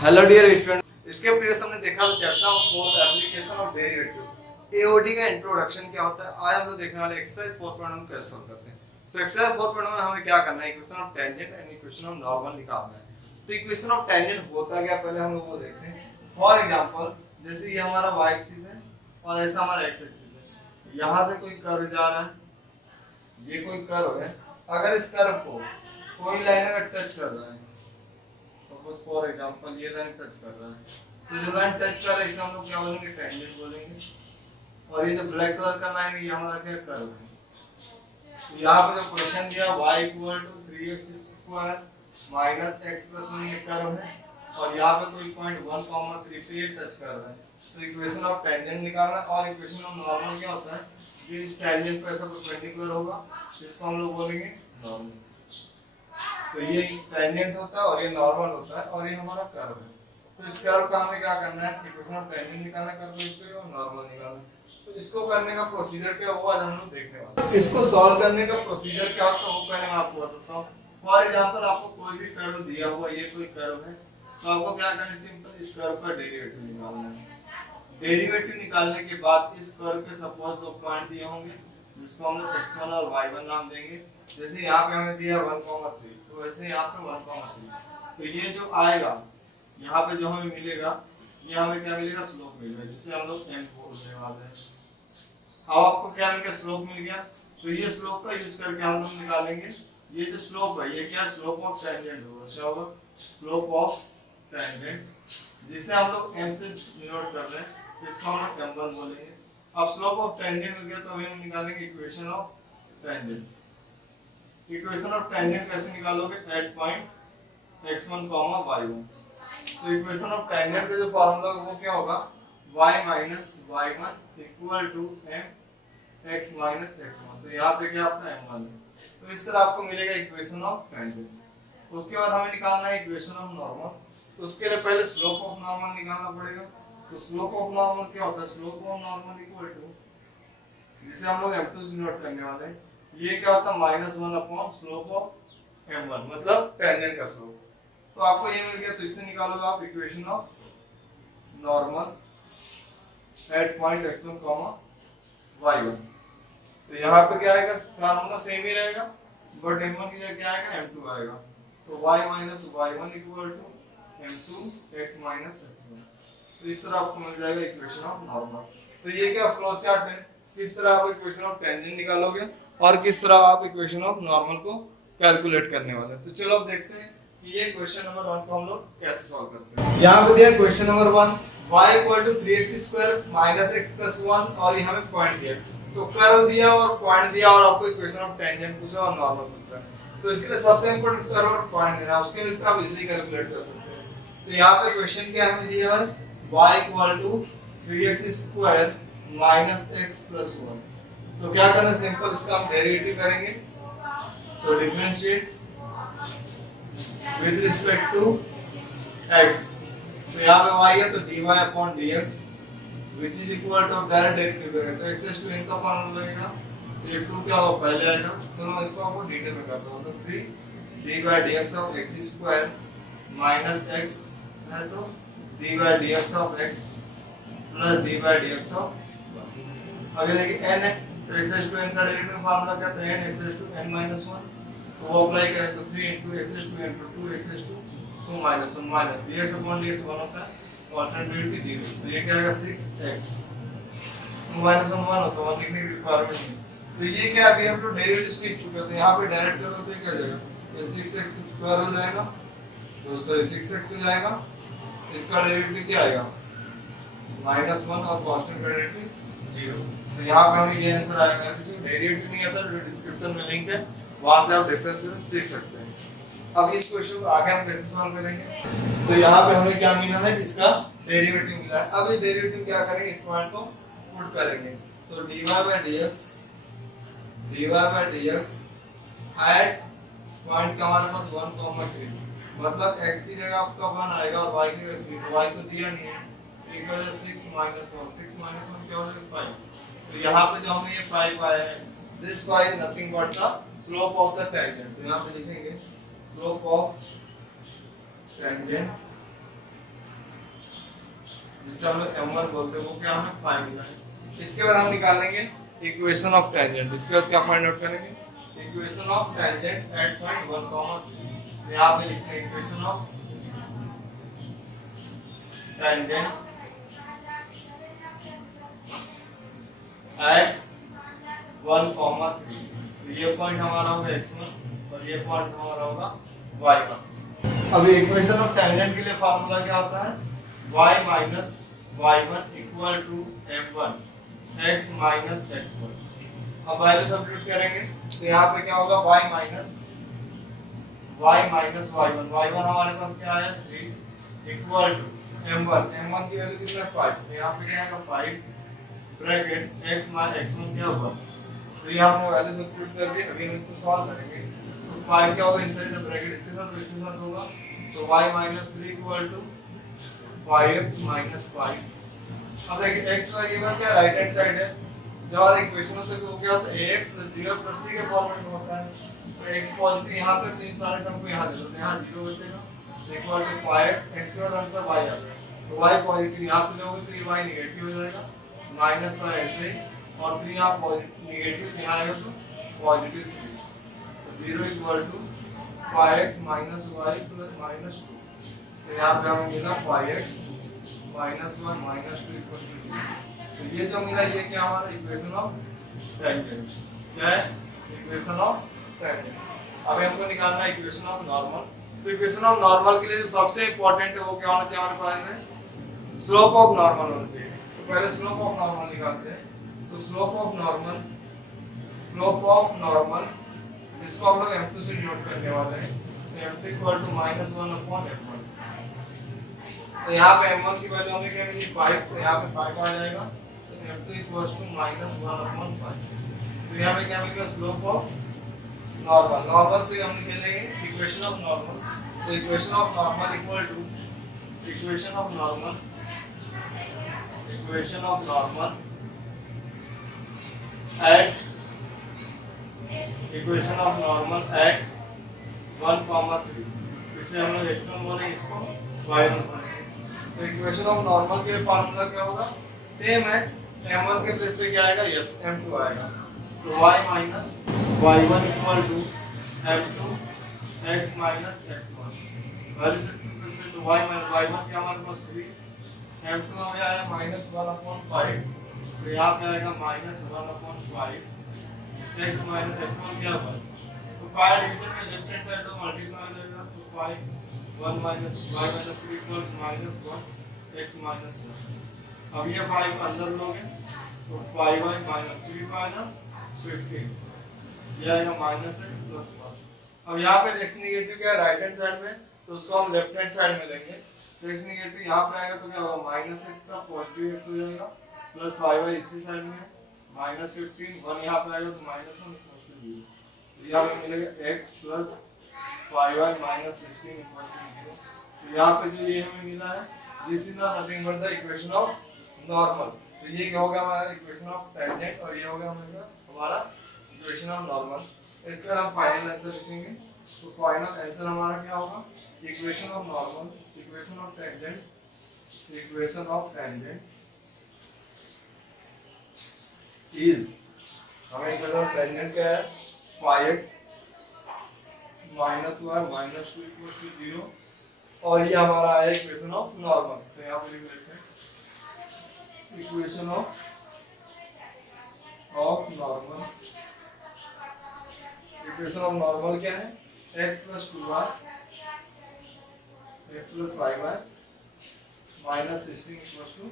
Hello dear student, इसके previous हमने देखा था chapter of application of derivative AOD का इंट्रोडक्शन क्या होता है। आज हम लोग देखने वाले एक्सरसाइज 4.1 कैसे सॉल्व करते हैं। सो एक्सरसाइज 4.1 में हमें क्या करना है, equation of tangent and equation of normal निकालना है। तो इक्वेशन ऑफ टेंजेंट होता क्या, पहले हम लोग वो देखते हैं। फॉर एग्जांपल जैसे ये हमारा y एक्सिस है और ऐसा हमारा x एक्सिस है। यहां से कोई कर्व जा रहा है, ये कोई कर्व है। अगर इस कर्व को कोई लाइन अगर टच कर रहा है, सपोज फॉर एग्जांपल ये लाइन टच कर रहा है, तो जो लाइन टच कर रहा है इसे हम लोग क्या बोलेंगे, टेंजेंट बोलेंगे। और ये जो ब्लैक कलर का लाइन है ये हमारा क्या कर्व है। तो यहाँ पे जो क्वेश्चन दिया y equal to 3x square minus x plus 1 ये कर्व है और यहाँ पे कोई पॉइंट 1,3 पे ये टच कर रहा है। तो इक्वेशन ऑफ टेंजेंट निकालना। और इक्वेशन ऑफ नॉर्मल क्या होता है, कि इस टेंजेंट पे ऐसा परपेंडिकुलर होगा जिसको हम लोग बोलेंगे नॉर्मल। तो ये टेंजेंट होता है और ये नॉर्मल होता है और ये हमारा कर्व है। तो इस कर्व का हमें क्या करना है, इक्वेशन ऑफ टेंजेंट निकालना, कर्व इसको और नॉर्मल निकालना। तो इसको करने का प्रोसीजर क्या हुआ आज हम लोग देखने वाले हैं। इसको सॉल्व करने का प्रोसीजर क्या होता है वो पहले मैं आपको बताता हूँ। फॉर एग्जांपल आपको कोई भी कर्व दिया हुआ, ये कोई कर्व है, तो आपको क्या करना है, सिंपल इस कर्व का डेरिवेटिव निकालना है। डेरिवेटिव निकालने के बाद इस कर्व के सपोज दो पॉइंट दिए होंगे जिसको हम लोग x1 और y1 नाम देंगे। जैसे यहाँ पे हमें दिया 1,3, तो वैसे यहाँ पे 1,3। तो ये जो आएगा यहाँ पे जो हमें मिलेगा, ये हमें क्या मिलेगा, स्लोप मिलेगा, जिसे हम लोग m बोलने वाले हैं। अब आपको क्या मिल गया, स्लोप मिल गया। तो ये स्लोप का यूज करके हम लोग निकालेंगे ये जो स्लोप है, ये क्या स्लोप ऑफ टेंजेंट होगा। क्या होगा, स्लोप ऑफ टेंजेंट, जिसे हम लोग m से डिनोट कर रहे हैं, इसको हम लोग m1 बोलेंगे। अब स्लोप ऑफ टेंजेंट मिल गया तो हम निकालेंगे equation of tangent. Equation of tangent कैसे निकालोगे, एट पॉइंट x1, y1। तो इक्वेशन ऑफ टेंजेंट का जो फार्मूला है वो क्या होगा, y minus y1 equal to m x minus x1। तो यहाँ पे क्या आपका m1 है। तो इस तरह आपको मिलेगा इक्वेशन ऑफ टेंजेंट। उसके बाद हमें निकालना है इक्वेशन ऑफ नॉर्मल। तो उसके लिए पहले स्लोप ऑफ नॉर्मल निकालना पड़ेगा। तो स्लोप ऑफ नॉर्मल क्या होता है, slope of normal equal to, जिसे हम लोग m2 से डिनोट करने वाले हैं, ये क्या होता है -1 अपॉन स्लोप ऑफ m1, मतलब टेंजेंट का स्लोप। तो आपको ये मिल गया, तो इससे निकालोगे आप equation of normal eight point x1, y1। तो यहाँ पे क्या आएगा, फार्मूला सेम ही रहेगा, बट m1 की जगह क्या आएगा, m2 आएगा। तो y minus y1 equal to m2 x minus x1। तो इस तरह आपको मिल जाएगा इक्वेशन ऑफ नॉर्मल। तो ये क्या फ्लो चार्ट है, किस तरह आप इक्वेशन ऑफ टेंजेंट निकालोगे और किस तरह आप इक्वेशन ऑफ नॉर्मल को कैलकुलेट करने वाले हैं। तो चलो अब देखते हैं कि ये क्वेश्चन नंबर 1 को हम लोग कैसे सॉल्व करते हैं। यहाँ पे दिया question number 1, y equal to 3x square minus x plus 1 और यहाँ पे पॉइंट दिया। तो कर्व दिया और पॉइंट दिया और आपको इक्वेशन ऑफ टेंजेंट पूछा और नॉर्मल पूछा। तो इसके लिए सबसे इंपॉर्टेंट कर्व और पॉइंट देना, उसके लिए आप इजीली कैलकुलेट कर सकते हैं। तो यहाँ पे क्वेश्चन क्या हमें दिया है, y equal to 3x square minus x plus 1। तो क्या करना है, सिंपल इसका हम डेरिवेटिव करेंगे। तो differentiate with respect to x। तो यहाँ पे y है तो dy upon dx which is equal to direct derivative करेंगे तो x to n का फॉर्मूला लगेगा। तो ये 2 क्या होगा, पहले आएगा। तो मैं इसको आपको डिटेल में करता हूँ। तो 3 d by dx of x square minus x है तो d by dx of x plus d by dx of y। अब ये देखिए n है तो x to n का डेरिवेटिव फॉर्मूला क्या था, n x to n minus 1। तो वो अप्लाई करें तो 3 into x to n to 2x to 2 minus 1 minus dx upon dx 1 होता है, अल्टरनेटिव 0। तो ये क्या आएगा 6x 2 minus 1 1 होता है, 1 लिखने की रिक्वायरमेंट नहीं। तो ये क्या अभी हम तो डेरिवेटिव सीख चुके थे। यहाँ पे डायरेक्ट करोगे तो क्या हो जाएगा, ये 6x स्क्वायर हो जाएगा, तो सॉरी 6x हो जाएगा। इसका डेरिवेटिव क्या आएगा, -1 और कांस्टेंट का डेरिवेटिव 0। तो यहाँ पे हमें ये आंसर आएगा। अगर किसी को डेरिवेटिव नहीं आता तो डिस्क्रिप्शन में लिंक है, वहां से आप डिफरेंशियल सीख सकते हैं। अब इस क्वेश्चन को आगे हम कैसे सॉल्व करेंगे। तो यहाँ पे हमें क्या मिला है, इसका डेरिवेटिव मिला है। अब ये डेरिवेटिव क्या करेंगे, इस पॉइंट को पुट करेंगे। तो dy by dx at point का हमारे पास 1,3, मतलब x की जगह आपका 1 आएगा और y की जगह 3। y तो दिया नहीं है, तो ये क्या हो जाएगा 6 minus 1। 6 minus 1 क्या हो जाएगा 5। तो यहाँ पे जो हमने ये 5 पाया है, this 5 is nothing but the slope of the tangent। तो यहाँ पे लिखेंगे slope of tangent जिससे हम लोग m1 बोलते हैं, वो क्या हमें फाइंड करना है। इसके बाद हम निकालेंगे इक्वेशन ऑफ टेंजेंट। इसके बाद क्या फाइंड आउट करेंगे, equation of tangent at point 1,3। यहाँ पे लिखते हैं इक्वेशन ऑफ टेंजेंट एट 1,3। तो ये पॉइंट हमारा होगा x1 और ये पॉइंट हमारा होगा y1। अभी इक्वेशन ऑफ टेंजेंट के लिए फार्मूला क्या होता है, y minus y1 equal to m1 x minus x1। अब वैल्यू सब्स्टिट्यूट करेंगे तो यहाँ पे क्या होगा, y माइनस y1, y1 हमारे पास क्या है 3 इक्वल टू m1 की वैल्यू कितना है 5। तो यहाँ पे क्या आएगा 5 ब्रैकेट x माइनस x1 क्या होगा, तो ये हमने वैल्यू सब्स्टिट्यूट कर दी। अभी हम इसको सॉल्व करेंगे तो 5 क्या होगा इनसाइड द ब्रैकेट, इसके साथ होगा तो y minus 3 equal to 5x minus 5। अब देखिए x y की बात क्या राइट हैंड साइड है, जब हमारा इक्वेशन होता है वो क्या होता है ax b और c के फॉर्मेट में होता है। तो x पॉजिटिव यहाँ पे तो इन सारे टर्म को यहाँ ले लो, यहाँ 0 बचेगा इक्वल टू 5x, x के बाद आंसर y आ जाएगा। तो y पॉजिटिव यहाँ पे लोगे तो ये y नेगेटिव हो जाएगा माइनस 5 ऐसे ही, और 3 यहाँ पॉजिटिव नेगेटिव यहाँ आएगा तो पॉजिटिव 3। तो 0 equal to 5x minus y plus minus 2। तो यहाँ पे हमें मिला 5x minus 1 minus 2 equal to 0। तो ये जो मिला ये क्या हमारा इक्वेशन ऑफ टेंजेंट, क्या है इक्वेशन ऑफ टेंजेंट। अभी हमको निकालना है इक्वेशन ऑफ नॉर्मल। तो इक्वेशन ऑफ नॉर्मल के लिए जो सबसे इंपॉर्टेंट है वो क्या होना चाहिए हमारे फाइल में, स्लोप ऑफ नॉर्मल होना चाहिए। तो पहले स्लोप ऑफ नॉर्मल निकालते हैं। तो स्लोप ऑफ नॉर्मल जिसको हम लोग m2 से डिनोट करने वाले हैं, तो m2 इक्वल टू -1/m1। तो यहाँ पे m1 की वैल्यू हमें क्या मिली 5, तो यहाँ पे 5 आ जाएगा, तो m2 इक्वल टू -1/5। तो यहाँ पे क्या मिलेगा स्लोप ऑफ नॉर्मल से हम निकालेंगे इक्वेशन ऑफ नॉर्मल। तो equation of normal equal to equation of normal at equation of normal at 1,3। इसे हम लोग x1 बोलेंगे, इसको y1 बोलेंगे। तो इक्वेशन ऑफ नॉर्मल के लिए फार्मूला क्या होगा, सेम है, m1 के प्लेस पे क्या आएगा, यस m2 आएगा। तो y minus y1 equal to m2 x minus x1। Value से तो y माइनस y1 क्या हमारे पास 3, m2 हमें आया -1/5। तो यहाँ पे आएगा -1/5 x माइनस x1 क्या होगा, तो 5 डिवीजन में लेफ्ट हैंड साइड को मल्टीप्लाई हो जाएगा। तो 5 1 minus y minus 3 equal -1 x minus 1। अब ये 5 अंदर लोगे तो 5y माइनस 3 फाइनल 15, ये आएगा -x प्लस 1। अब यहाँ पे x नेगेटिव क्या है राइट हैंड साइड में, तो उसको हम लेफ्ट हैंड साइड में लेंगे। तो x नेगेटिव यहाँ पे आएगा तो क्या होगा -x का पॉजिटिव x हो जाएगा, प्लस 5y इसी साइड में -15, 1 यहाँ पे आएगा तो -1 इक्वल टू 0। तो यहाँ पे मिलेगा x plus 5y minus 16 equal to 0। तो यहाँ पे जो ये हमें मिला है, this is nothing but the equation of normal. तो ये होगा हमारा इक्वेशन ऑफ टेंजेंट और ये होगा हमारा इक्वेशन ऑफ नॉर्मल। इसका हम फाइनल आंसर लिखेंगे। तो फाइनल आंसर हमारा क्या होगा, equation of normal, equation of tangent is, हमें इक्वेशन ऑफ टेंजेंट क्या है 5x minus 1 minus 2 equal to 0, और ये हमारा है इक्वेशन ऑफ नॉर्मल। तो यहाँ पे लिख लेते हैं equation of normal. Equation of normal क्या है, x plus 2y x plus 5y minus 16 equal to